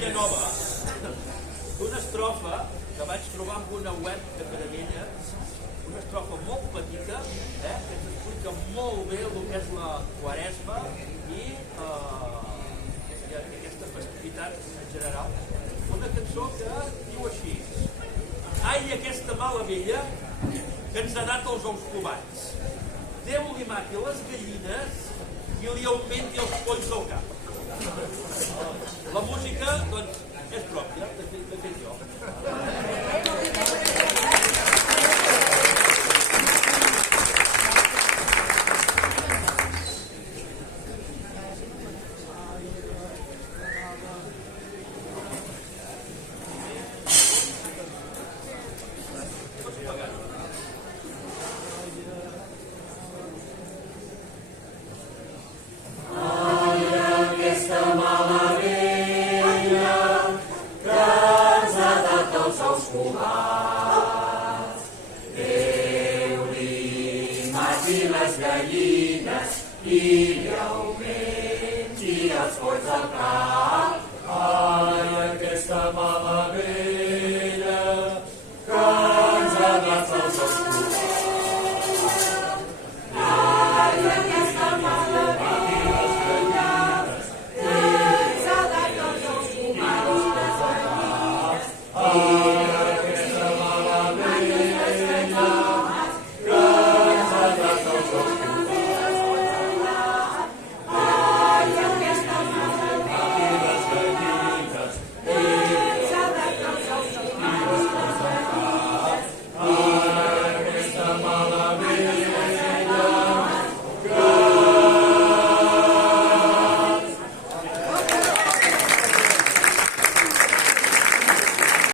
Caravella Nova, una estrofa que vaig trobar en una web de Caravelles, una estrofa molt petita, que ens explica molt bé el que és la Quaresma i aquesta festivitat en general. Una cançó que diu així: ai, aquesta mala vella que ens ha dat els ous covats. Déu li mati les gallines i li augmenti els polls del cap. La música, doncs, és pròpia, de fet jo. Les gallines i li augmenti els polls al cap.